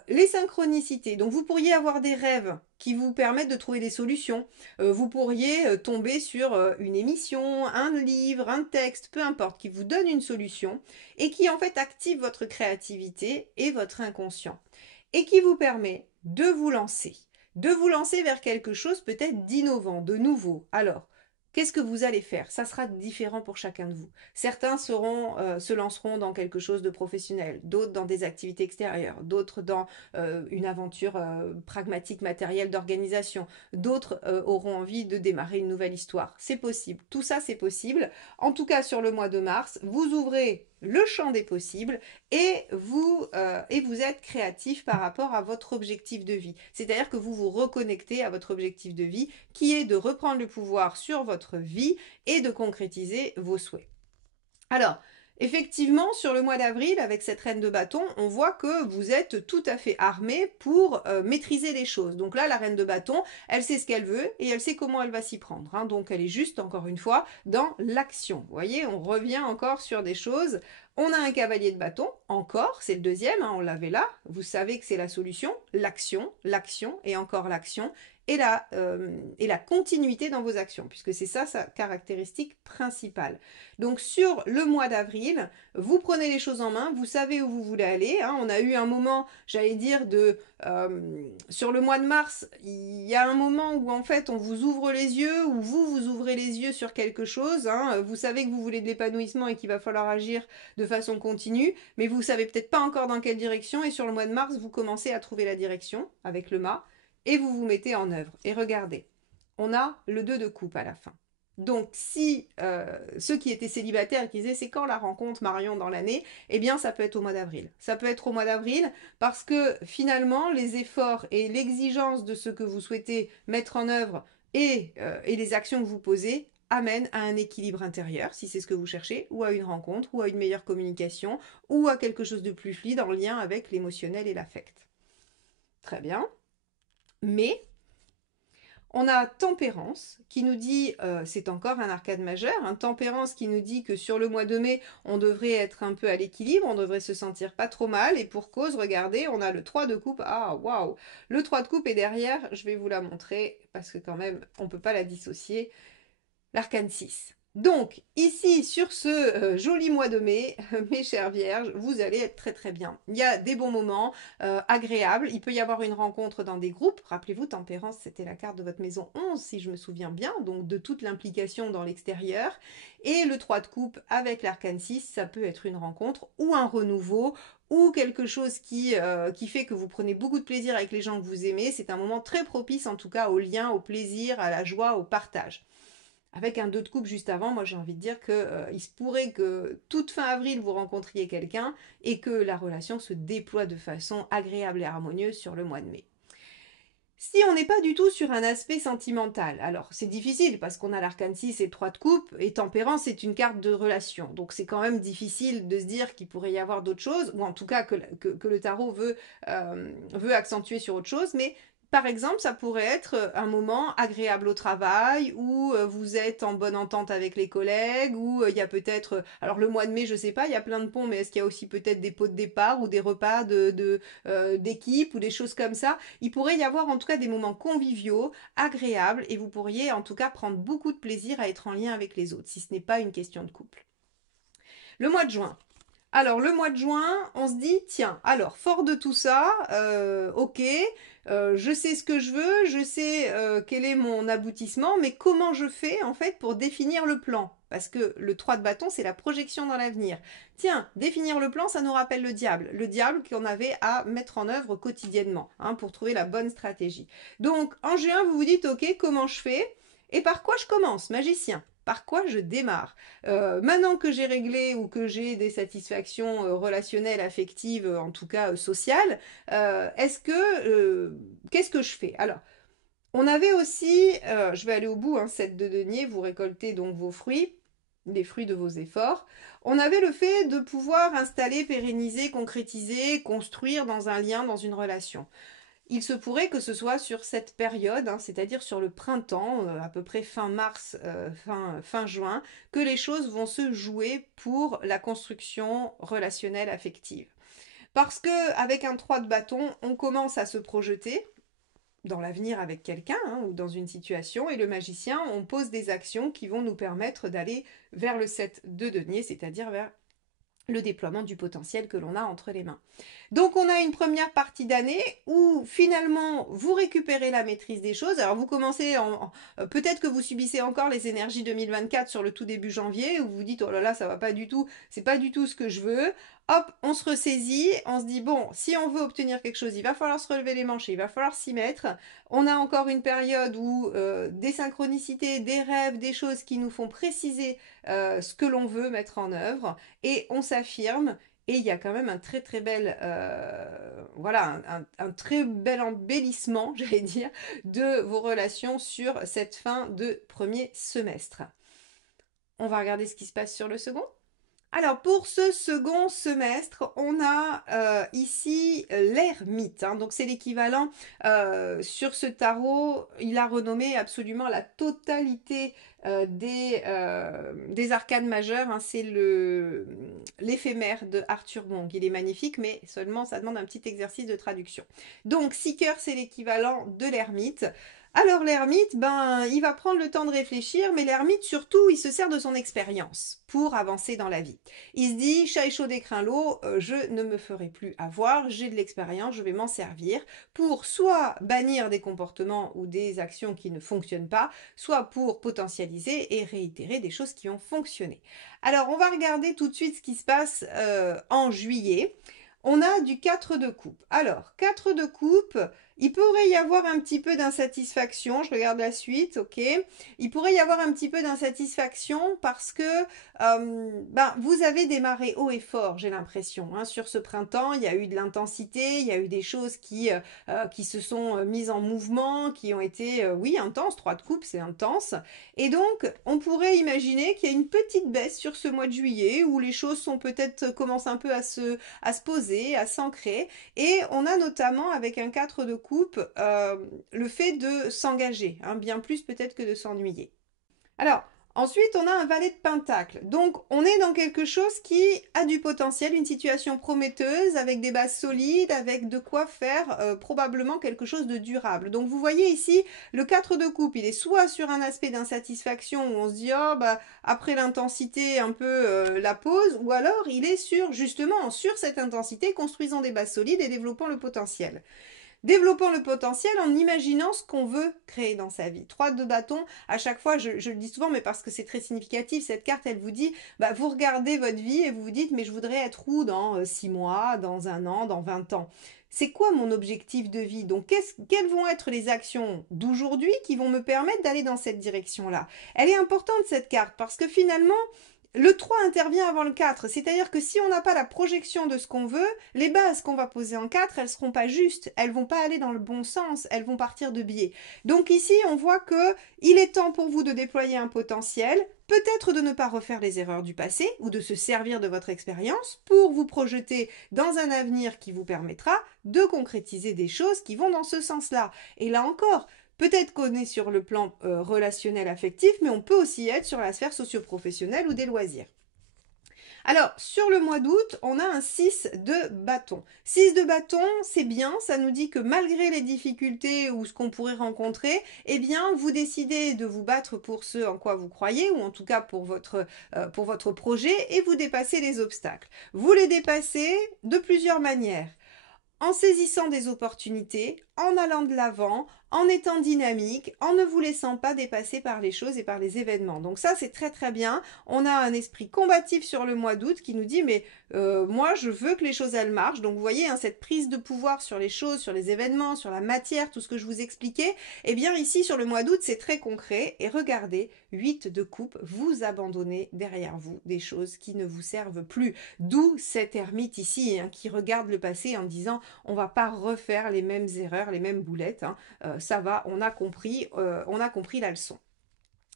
les synchronicités, donc vous pourriez avoir des rêves qui vous permettent de trouver des solutions. Vous pourriez tomber sur une émission, un livre, un texte, peu importe, qui vous donne une solution et qui en fait active votre créativité et votre inconscient et qui vous permet de vous lancer vers quelque chose peut-être d'innovant, de nouveau. Alors, qu'est-ce que vous allez faire? Ça sera différent pour chacun de vous. Certains se lanceront dans quelque chose de professionnel, d'autres dans des activités extérieures, d'autres dans une aventure pragmatique, matérielle d'organisation, d'autres auront envie de démarrer une nouvelle histoire. C'est possible, tout ça c'est possible. En tout cas, sur le mois de mars, vous ouvrez le champ des possibles et vous êtes créatif par rapport à votre objectif de vie. C'est-à-dire que vous vous reconnectez à votre objectif de vie qui est de reprendre le pouvoir sur votre vie et de concrétiser vos souhaits. Alors, effectivement, sur le mois d'avril, avec cette reine de bâton, on voit que vous êtes tout à fait armé pour maîtriser les choses. Donc là, la reine de bâton, elle sait ce qu'elle veut et elle sait comment elle va s'y prendre, hein. Donc elle est juste, encore une fois, dans l'action. Vous voyez, on revient encore sur des choses. On a un cavalier de bâton, encore, c'est le deuxième, hein, on l'avait là. Vous savez que c'est la solution, l'action et encore l'action. Et la continuité dans vos actions, puisque c'est ça sa caractéristique principale. Donc sur le mois d'avril, vous prenez les choses en main, vous savez où vous voulez aller, hein. On a eu un moment, j'allais dire, sur le mois de mars, il y a un moment où en fait on vous ouvre les yeux, ou vous ouvrez les yeux sur quelque chose, hein. Vous savez que vous voulez de l'épanouissement et qu'il va falloir agir de façon continue, mais vous savez peut-être pas encore dans quelle direction, et sur le mois de mars, vous commencez à trouver la direction avec le mât, et vous vous mettez en œuvre. Et regardez, on a le 2 de coupe à la fin. Donc si ceux qui étaient célibataires et qui disaient c'est quand la rencontre Marion dans l'année, eh bien ça peut être au mois d'avril. Ça peut être au mois d'avril parce que finalement les efforts et l'exigence de ce que vous souhaitez mettre en œuvre et les actions que vous posez amènent à un équilibre intérieur, si c'est ce que vous cherchez, ou à une rencontre, ou à une meilleure communication, ou à quelque chose de plus fluide en lien avec l'émotionnel et l'affect. Très bien. Mais on a Tempérance qui nous dit, c'est encore un arcade majeur, un Tempérance qui nous dit que sur le mois de mai, on devrait être un peu à l'équilibre, on devrait se sentir pas trop mal, et pour cause, regardez, on a le 3 de coupe, ah waouh, le 3 de coupe est derrière, je vais vous la montrer, parce que quand même, on ne peut pas la dissocier, l'arcane 6. Donc, ici, sur ce joli mois de mai, mes chères vierges, vous allez être très très bien. Il y a des bons moments agréables. Il peut y avoir une rencontre dans des groupes. Rappelez-vous, Tempérance, c'était la carte de votre maison 11, si je me souviens bien, donc de toute l'implication dans l'extérieur. Et le 3 de coupe avec l'arcane 6, ça peut être une rencontre ou un renouveau ou quelque chose qui fait que vous prenez beaucoup de plaisir avec les gens que vous aimez. C'est un moment très propice en tout cas au lien, au plaisir, à la joie, au partage. Avec un 2 de coupe juste avant, moi j'ai envie de dire qu'il se pourrait que toute fin avril vous rencontriez quelqu'un et que la relation se déploie de façon agréable et harmonieuse sur le mois de mai. Si on n'est pas du tout sur un aspect sentimental, alors c'est difficile parce qu'on a l'arcane 6 et le 3 de coupe, et Tempérance c'est une carte de relation, donc c'est quand même difficile de se dire qu'il pourrait y avoir d'autres choses, ou en tout cas que le tarot veut accentuer sur autre chose, mais Par exemple, ça pourrait être un moment agréable au travail où vous êtes en bonne entente avec les collègues, où il y a peut-être, alors le mois de mai, je sais pas, il y a plein de ponts, mais est-ce qu'il y a aussi peut-être des pots de départ ou des repas d'équipe ou des choses comme ça? Il pourrait y avoir en tout cas des moments conviviaux, agréables, et vous pourriez en tout cas prendre beaucoup de plaisir à être en lien avec les autres, si ce n'est pas une question de couple. Le mois de juin. Alors, le mois de juin, on se dit, tiens, alors, fort de tout ça, ok, je sais ce que je veux, je sais quel est mon aboutissement, mais comment je fais, en fait, pour définir le plan? Parce que le 3 de bâton, c'est la projection dans l'avenir. Tiens, définir le plan, ça nous rappelle le diable qu'on avait à mettre en œuvre quotidiennement, hein, pour trouver la bonne stratégie. Donc, en juin, vous vous dites, ok, comment je fais? Et par quoi je commence, magicien? Par quoi je démarre? Maintenant que j'ai réglé ou que j'ai des satisfactions relationnelles, affectives, en tout cas sociales, qu'est-ce que je fais? Alors, on avait aussi, je vais aller au bout, hein, 7 de denier, vous récoltez donc vos fruits, les fruits de vos efforts. On avait le fait de pouvoir installer, pérenniser, concrétiser, construire dans un lien, dans une relation. Il se pourrait que ce soit sur cette période, hein, c'est-à-dire sur le printemps, à peu près fin mars, fin juin, que les choses vont se jouer pour la construction relationnelle affective. Parce que avec un 3 de bâton, on commence à se projeter dans l'avenir avec quelqu'un, hein, ou dans une situation, et le magicien, on pose des actions qui vont nous permettre d'aller vers le 7 de denier, c'est-à-dire vers le déploiement du potentiel que l'on a entre les mains. Donc on a une première partie d'année où finalement vous récupérez la maîtrise des choses. Alors vous commencez peut-être que vous subissez encore les énergies 2024 sur le tout début janvier où vous vous dites oh là là ça va pas du tout, c'est pas du tout ce que je veux. Hop, on se ressaisit, on se dit bon, si on veut obtenir quelque chose, il va falloir se relever les manches, et il va falloir s'y mettre. On a encore une période où des synchronicités, des rêves, des choses qui nous font préciser ce que l'on veut mettre en œuvre et on s'affirme et il y a quand même un très très bel voilà un très bel embellissement j'allais dire de vos relations sur cette fin de premier semestre. On va regarder ce qui se passe sur le second. Alors pour ce second semestre, on a ici l'ermite, hein, donc c'est l'équivalent sur ce tarot, il a renommé absolument la totalité des arcanes majeures, hein, c'est l'éphémère de Arthur Monk, il est magnifique mais seulement ça demande un petit exercice de traduction. Donc Seeker c'est l'équivalent de l'ermite. Alors l'ermite, ben, il va prendre le temps de réfléchir, mais l'ermite surtout, il se sert de son expérience pour avancer dans la vie. Il se dit, chat chaud d'écrin l'eau, je ne me ferai plus avoir, j'ai de l'expérience, je vais m'en servir pour soit bannir des comportements ou des actions qui ne fonctionnent pas, soit pour potentialiser et réitérer des choses qui ont fonctionné. Alors on va regarder tout de suite ce qui se passe en juillet. On a du 4 de coupe. Alors, 4 de coupe, il pourrait y avoir un petit peu d'insatisfaction. Je regarde la suite, ok. Il pourrait y avoir un petit peu d'insatisfaction parce que ben, vous avez démarré haut et fort, j'ai l'impression. Hein. Sur ce printemps, il y a eu de l'intensité, il y a eu des choses qui se sont mises en mouvement, qui ont été, oui, intenses. 3 de coupe, c'est intense. Et donc, on pourrait imaginer qu'il y a une petite baisse sur ce mois de juillet où les choses sont peut-être commencent un peu à se poser, à s'ancrer. Et on a notamment avec un 4 de coupe le fait de s'engager, hein, bien plus peut-être que de s'ennuyer. Alors, ensuite, on a un valet de pentacle. Donc, on est dans quelque chose qui a du potentiel, une situation prometteuse, avec des bases solides, avec de quoi faire probablement quelque chose de durable. Donc, vous voyez ici, le 4 de coupe, il est soit sur un aspect d'insatisfaction où on se dit, oh, bah, après l'intensité, un peu la pause, ou alors il est sur, justement, sur cette intensité, construisant des bases solides et développant le potentiel. Développant le potentiel en imaginant ce qu'on veut créer dans sa vie. 3 de bâton, à chaque fois, je le dis souvent, mais parce que c'est très significatif, cette carte, elle vous dit, bah, vous regardez votre vie et vous vous dites, mais je voudrais être où dans 6 mois, dans un an, dans 20 ans. C'est quoi mon objectif de vie? Donc, quelles vont être les actions d'aujourd'hui qui vont me permettre d'aller dans cette direction-là? Elle est importante, cette carte, parce que finalement, Le 3 intervient avant le 4, c'est-à-dire que si on n'a pas la projection de ce qu'on veut, les bases qu'on va poser en 4, elles seront pas justes, elles vont pas aller dans le bon sens, elles vont partir de biais. Donc ici, on voit que il est temps pour vous de déployer un potentiel, peut-être de ne pas refaire les erreurs du passé ou de se servir de votre expérience pour vous projeter dans un avenir qui vous permettra de concrétiser des choses qui vont dans ce sens-là. Et là encore, peut-être qu'on est sur le plan relationnel affectif, mais on peut aussi être sur la sphère socio-professionnelle ou des loisirs. Alors, sur le mois d'août, on a un 6 de bâton. 6 de bâton, c'est bien, ça nous dit que malgré les difficultés ou ce qu'on pourrait rencontrer, eh bien, vous décidez de vous battre pour ce en quoi vous croyez, ou en tout cas pour votre projet, et vous dépassez les obstacles. Vous les dépassez de plusieurs manières. En saisissant des opportunités, en allant de l'avant, en étant dynamique, en ne vous laissant pas dépasser par les choses et par les événements. Donc ça, c'est très très bien. On a un esprit combatif sur le mois d'août qui nous dit mais moi, je veux que les choses, elles marchent. Donc vous voyez, hein, cette prise de pouvoir sur les choses, sur les événements, sur la matière, tout ce que je vous expliquais, eh bien ici, sur le mois d'août, c'est très concret. Et regardez, 8 de coupe, vous abandonnez derrière vous des choses qui ne vous servent plus. D'où cet ermite ici, hein, qui regarde le passé en disant on va pas refaire les mêmes erreurs, les mêmes boulettes, hein. Ça va, on a compris la leçon.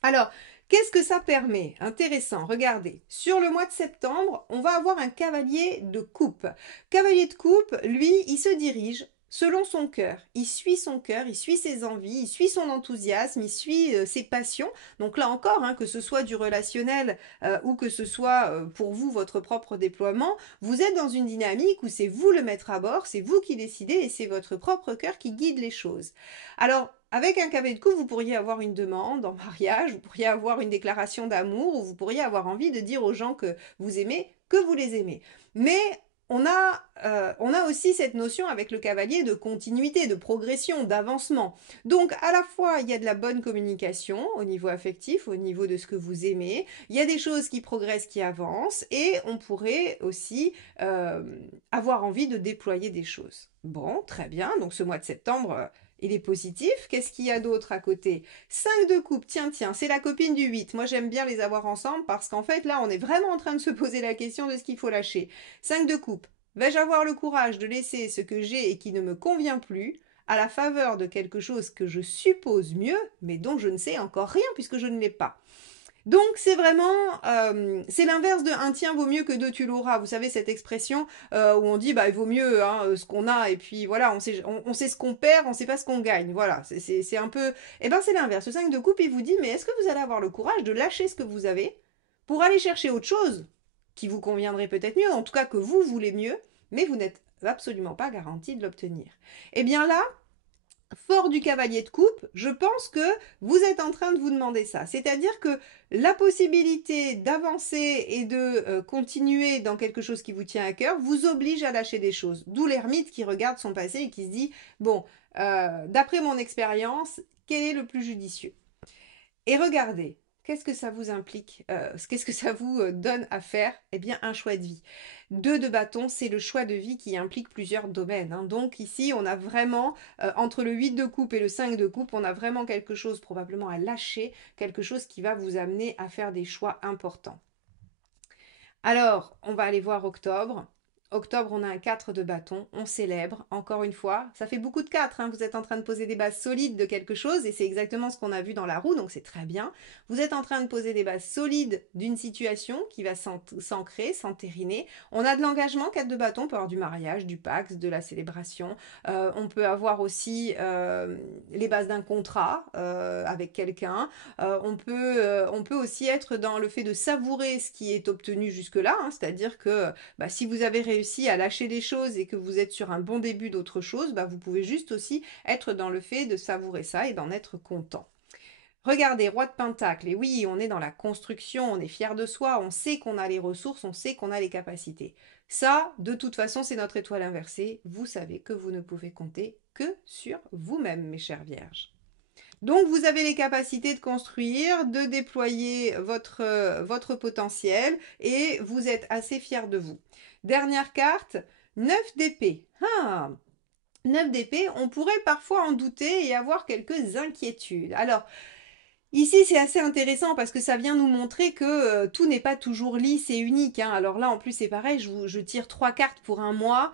Alors, qu'est-ce que ça permet? Intéressant, regardez. Sur le mois de septembre, on va avoir un cavalier de coupe. Cavalier de coupe, lui, il se dirige selon son cœur. Il suit son cœur, il suit ses envies, il suit son enthousiasme, il suit ses passions. Donc là encore, hein, que ce soit du relationnel ou que ce soit pour vous, votre propre déploiement, vous êtes dans une dynamique où c'est vous le maître à bord, c'est vous qui décidez et c'est votre propre cœur qui guide les choses. Alors, avec un cavalier de coupe, vous pourriez avoir une demande en mariage, vous pourriez avoir une déclaration d'amour, ou vous pourriez avoir envie de dire aux gens que vous aimez, que vous les aimez. Mais on a aussi cette notion avec le cavalier de continuité, de progression, d'avancement. Donc à la fois, il y a de la bonne communication au niveau affectif, au niveau de ce que vous aimez, il y a des choses qui progressent, qui avancent, et on pourrait aussi avoir envie de déployer des choses. Bon, très bien, donc ce mois de septembre, il est positif. Qu'est-ce qu'il y a d'autre à côté? 5 de coupe, tiens, c'est la copine du 8. Moi, j'aime bien les avoir ensemble parce qu'en fait, là, on est vraiment en train de se poser la question de ce qu'il faut lâcher. 5 de coupe. Vais-je avoir le courage de laisser ce que j'ai et qui ne me convient plus à la faveur de quelque chose que je suppose mieux, mais dont je ne sais encore rien puisque je ne l'ai pas? Donc c'est vraiment, c'est l'inverse de un tien vaut mieux que deux tu l'auras. Vous savez cette expression où on dit bah il vaut mieux hein, ce qu'on a et puis voilà on sait ce qu'on perd, on sait pas ce qu'on gagne. Voilà c'est un peu, eh ben c'est l'inverse. Le 5 de coupe il vous dit mais est-ce que vous allez avoir le courage de lâcher ce que vous avez pour aller chercher autre chose qui vous conviendrait peut-être mieux, en tout cas que vous voulez mieux, mais vous n'êtes absolument pas garanti de l'obtenir. Eh bien là, fort du cavalier de coupe, je pense que vous êtes en train de vous demander ça. C'est-à-dire que la possibilité d'avancer et de continuer dans quelque chose qui vous tient à cœur vous oblige à lâcher des choses. D'où l'ermite qui regarde son passé et qui se dit, bon, d'après mon expérience, quel est le plus judicieux? Et regardez, qu'est-ce que ça vous implique? Qu'est-ce que ça vous donne à faire? Eh bien, un choix de vie. 2 de bâton, c'est le choix de vie qui implique plusieurs domaines, hein. Donc ici, on a vraiment, entre le 8 de coupe et le 5 de coupe, on a vraiment quelque chose probablement à lâcher, quelque chose qui va vous amener à faire des choix importants. Alors, on va aller voir octobre. Octobre, on a un 4 de bâton, on célèbre, encore une fois. Ça fait beaucoup de 4, hein. Vous êtes en train de poser des bases solides de quelque chose, et c'est exactement ce qu'on a vu dans la roue, donc c'est très bien. Vous êtes en train de poser des bases solides d'une situation qui va s'ancrer, s'entériner. On a de l'engagement, 4 de bâton, on peut avoir du mariage, du pax, de la célébration. On peut avoir aussi les bases d'un contrat avec quelqu'un. On peut aussi être dans le fait de savourer ce qui est obtenu jusque-là, hein, c'est-à-dire que bah, si vous avez réussi à lâcher des choses et que vous êtes sur un bon début d'autre chose, bah, vous pouvez juste aussi être dans le fait de savourer ça et d'en être content. Regardez, roi de pentacle, et oui, on est dans la construction, on est fier de soi, on sait qu'on a les ressources, on sait qu'on a les capacités. Ça, de toute façon, c'est notre étoile inversée. Vous savez que vous ne pouvez compter que sur vous-même, mes chères vierges. Donc, vous avez les capacités de construire, de déployer votre potentiel et vous êtes assez fiers de vous. Dernière carte, 9 d'épée. 9 d'épée, on pourrait parfois en douter et avoir quelques inquiétudes. Alors, Ici, c'est assez intéressant parce que ça vient nous montrer que tout n'est pas toujours lisse et unique, hein. Alors là, en plus, c'est pareil, je tire 3 cartes pour un mois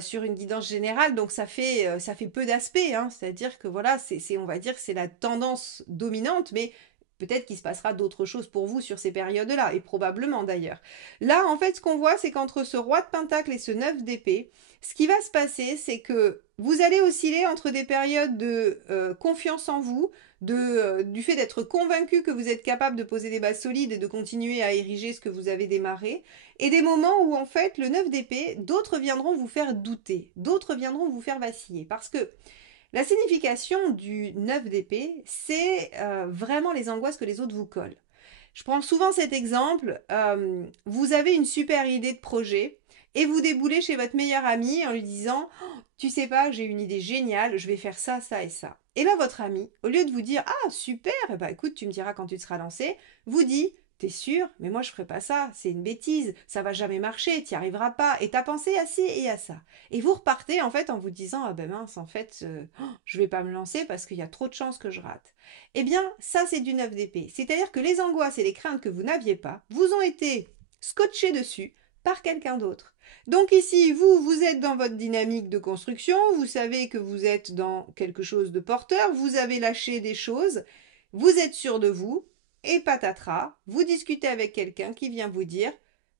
sur une guidance générale, donc ça fait peu d'aspects, hein. C'est-à-dire que voilà, on va dire que c'est la tendance dominante, mais peut-être qu'il se passera d'autres choses pour vous sur ces périodes-là, et probablement d'ailleurs. Là, en fait, ce qu'on voit, c'est qu'entre ce roi de pentacle et ce 9 d'épée, ce qui va se passer, c'est que vous allez osciller entre des périodes de confiance en vous, du fait d'être convaincu que vous êtes capable de poser des bases solides et de continuer à ériger ce que vous avez démarré, et des moments où en fait le 9 d'épée, d'autres viendront vous faire douter, d'autres viendront vous faire vaciller, parce que la signification du 9 d'épée, c'est vraiment les angoisses que les autres vous collent. Je prends souvent cet exemple. Vous avez une super idée de projet et vous déboulez chez votre meilleur ami en lui disant tu sais pas, j'ai une idée géniale, je vais faire ça, ça et ça. Et là, votre ami, au lieu de vous dire ah super, eh ben, écoute, tu me diras quand tu te seras lancé, vous dit t'es sûr? Mais moi je ferai pas ça, c'est une bêtise, ça va jamais marcher, t'y arriveras pas, et t'as pensé à ci et à ça. Et vous repartez en fait en vous disant ah ben mince, en fait, je vais pas me lancer parce qu'il y a trop de chances que je rate. Eh bien, ça c'est du 9 d'épée. C'est-à-dire que les angoisses et les craintes que vous n'aviez pas vous ont été scotchées dessus par quelqu'un d'autre. Donc ici, vous êtes dans votre dynamique de construction, vous savez que vous êtes dans quelque chose de porteur, vous avez lâché des choses, vous êtes sûr de vous, et patatras, vous discutez avec quelqu'un qui vient vous dire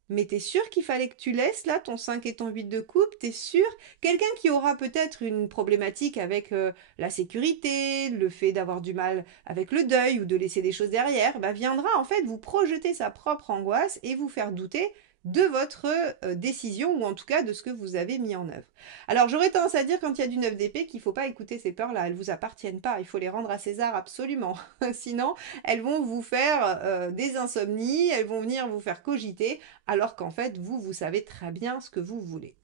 mais t'es sûr qu'il fallait que tu laisses là ton 5 et ton 8 de coupe? T'es sûr? Quelqu'un qui aura peut-être une problématique avec la sécurité, le fait d'avoir du mal avec le deuil ou de laisser des choses derrière, bah viendra en fait vous projeter sa propre angoisse et vous faire douter de votre décision ou en tout cas de ce que vous avez mis en œuvre. Alors j'aurais tendance à dire quand il y a du 9 d'épée qu'il ne faut pas écouter ces peurs-là, elles ne vous appartiennent pas, il faut les rendre à César absolument. Sinon, elles vont vous faire des insomnies, elles vont venir vous faire cogiter, alors qu'en fait, vous savez très bien ce que vous voulez.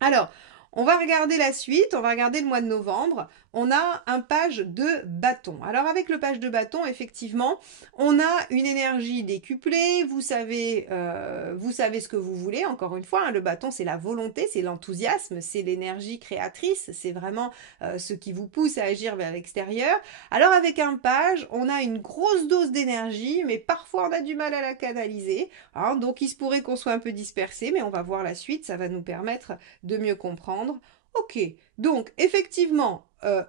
Alors, on va regarder la suite, on va regarder le mois de novembre. On a un page de bâton. Alors avec le page de bâton, effectivement, on a une énergie décuplée. Vous savez ce que vous voulez. Encore une fois, hein, le bâton, c'est la volonté, c'est l'enthousiasme, c'est l'énergie créatrice, c'est vraiment ce qui vous pousse à agir vers l'extérieur. Alors avec un page, on a une grosse dose d'énergie, mais parfois on a du mal à la canaliser. Hein, donc il se pourrait qu'on soit un peu dispersé, mais on va voir la suite, ça va nous permettre de mieux comprendre. Ok, donc effectivement,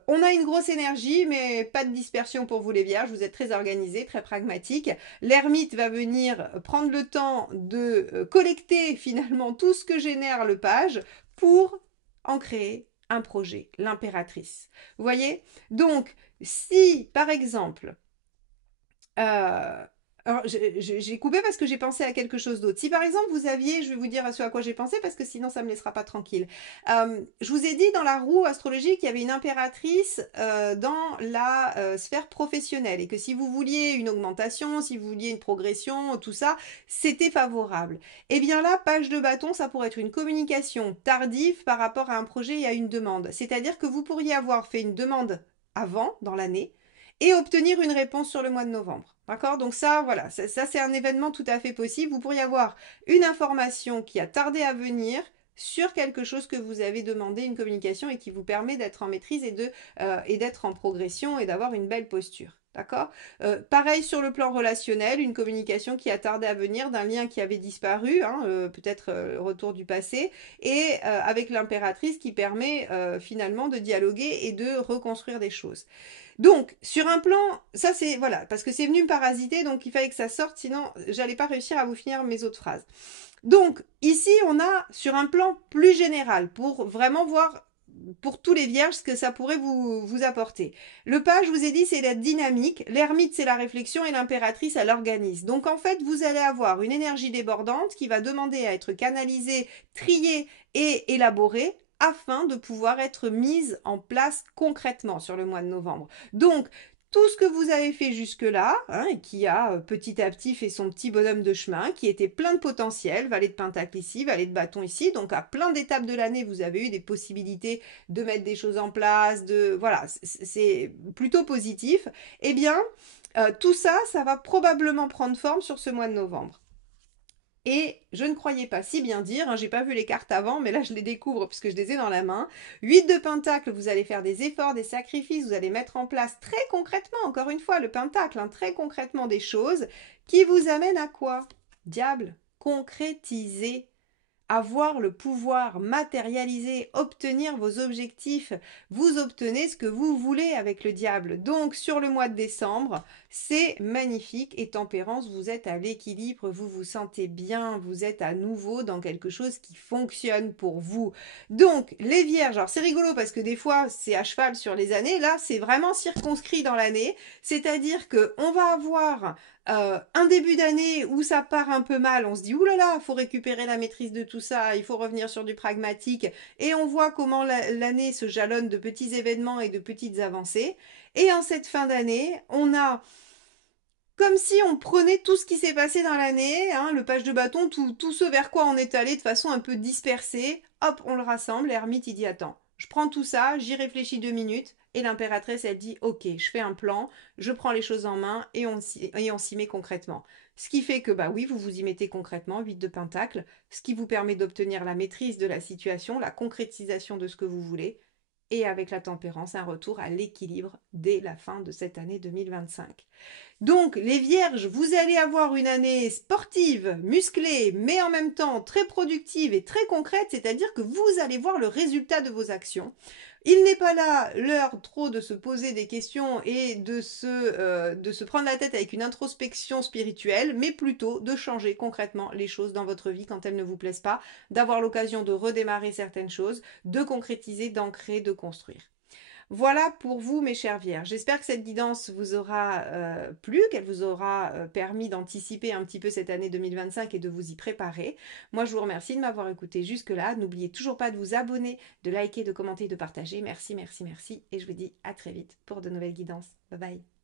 on a une grosse énergie, mais pas de dispersion pour vous les vierges, vous êtes très organisés, très pragmatiques. L'ermite va venir prendre le temps de collecter finalement tout ce que génère le page pour en créer un projet, l'impératrice. Vous voyez? Donc, si par exemple, euh, alors, j'ai coupé parce que j'ai pensé à quelque chose d'autre. Si par exemple vous aviez, je vais vous dire ce à quoi j'ai pensé parce que sinon ça ne me laissera pas tranquille. Je vous ai dit dans la roue astrologique qu'il y avait une impératrice dans la sphère professionnelle et que si vous vouliez une augmentation, si vous vouliez une progression, tout ça, c'était favorable. Eh bien là, page de bâton, ça pourrait être une communication tardive par rapport à un projet et à une demande. C'est-à-dire que vous pourriez avoir fait une demande avant, dans l'année, et obtenir une réponse sur le mois de novembre. D'accord? Donc ça, voilà, ça c'est un événement tout à fait possible. Vous pourriez avoir une information qui a tardé à venir sur quelque chose que vous avez demandé, une communication, et qui vous permet d'être en maîtrise et d'être en progression et d'avoir une belle posture. D'accord? Pareil sur le plan relationnel, une communication qui a tardé à venir d'un lien qui avait disparu, hein, peut-être retour du passé, et avec l'impératrice qui permet finalement de dialoguer et de reconstruire des choses. Donc, sur un plan, ça c'est, voilà, parce que c'est venu me parasiter, donc il fallait que ça sorte, sinon j'allais pas réussir à vous finir mes autres phrases. Donc, ici, on a sur un plan plus général, pour vraiment voir pour tous les vierges ce que ça pourrait vous apporter. Le page, je vous ai dit, c'est la dynamique, l'ermite, c'est la réflexion, et l'impératrice, elle organise. Donc, en fait, vous allez avoir une énergie débordante qui va demander à être canalisée, triée et élaborée afin de pouvoir être mise en place concrètement sur le mois de novembre. Donc, tout ce que vous avez fait jusque-là, hein, et qui a petit à petit fait son petit bonhomme de chemin, qui était plein de potentiel, valet de pentacle ici, valet de bâton ici, donc à plein d'étapes de l'année, vous avez eu des possibilités de mettre des choses en place, voilà, c'est plutôt positif. Eh bien, tout ça, ça va probablement prendre forme sur ce mois de novembre. Et je ne croyais pas si bien dire, hein, j'ai pas vu les cartes avant, mais là je les découvre puisque je les ai dans la main. 8 de pentacle, vous allez faire des efforts, des sacrifices, vous allez mettre en place très concrètement, encore une fois, le pentacle, hein, très concrètement des choses qui vous amènent à quoi? Diable, concrétiser, avoir le pouvoir, matérialiser, obtenir vos objectifs. Vous obtenez ce que vous voulez avec le diable. Donc sur le mois de décembre, c'est magnifique. Et tempérance, vous êtes à l'équilibre, vous vous sentez bien, vous êtes à nouveau dans quelque chose qui fonctionne pour vous. Donc les vierges, alors c'est rigolo parce que des fois c'est à cheval sur les années, là c'est vraiment circonscrit dans l'année, c'est-à-dire que on va avoir un début d'année où ça part un peu mal, on se dit oulala, il faut récupérer la maîtrise de tout ça, il faut revenir sur du pragmatique, et on voit comment l'année se jalonne de petits événements et de petites avancées. Et en cette fin d'année, on a comme si on prenait tout ce qui s'est passé dans l'année, hein, le page de bâton, tout ce vers quoi on est allé de façon un peu dispersée, hop, on le rassemble, l'ermite il dit attends, je prends tout ça, j'y réfléchis 2 minutes, et l'impératrice elle dit ok, je fais un plan, je prends les choses en main et on s'y met concrètement. Ce qui fait que bah oui, vous vous y mettez concrètement, 8 de pentacle, ce qui vous permet d'obtenir la maîtrise de la situation, la concrétisation de ce que vous voulez, et avec la tempérance, un retour à l'équilibre dès la fin de cette année 2025. Donc, les vierges, vous allez avoir une année sportive, musclée, mais en même temps très productive et très concrète, c'est-à-dire que vous allez voir le résultat de vos actions. Il n'est pas là l'heure trop de se poser des questions et de se prendre la tête avec une introspection spirituelle, mais plutôt de changer concrètement les choses dans votre vie quand elles ne vous plaisent pas, d'avoir l'occasion de redémarrer certaines choses, de concrétiser, d'ancrer, de construire. Voilà pour vous, mes chères vierges. J'espère que cette guidance vous aura plu, qu'elle vous aura permis d'anticiper un petit peu cette année 2025 et de vous y préparer. Moi, je vous remercie de m'avoir écouté jusque-là. N'oubliez toujours pas de vous abonner, de liker, de commenter, de partager. Merci, merci, merci. Et je vous dis à très vite pour de nouvelles guidances. Bye bye.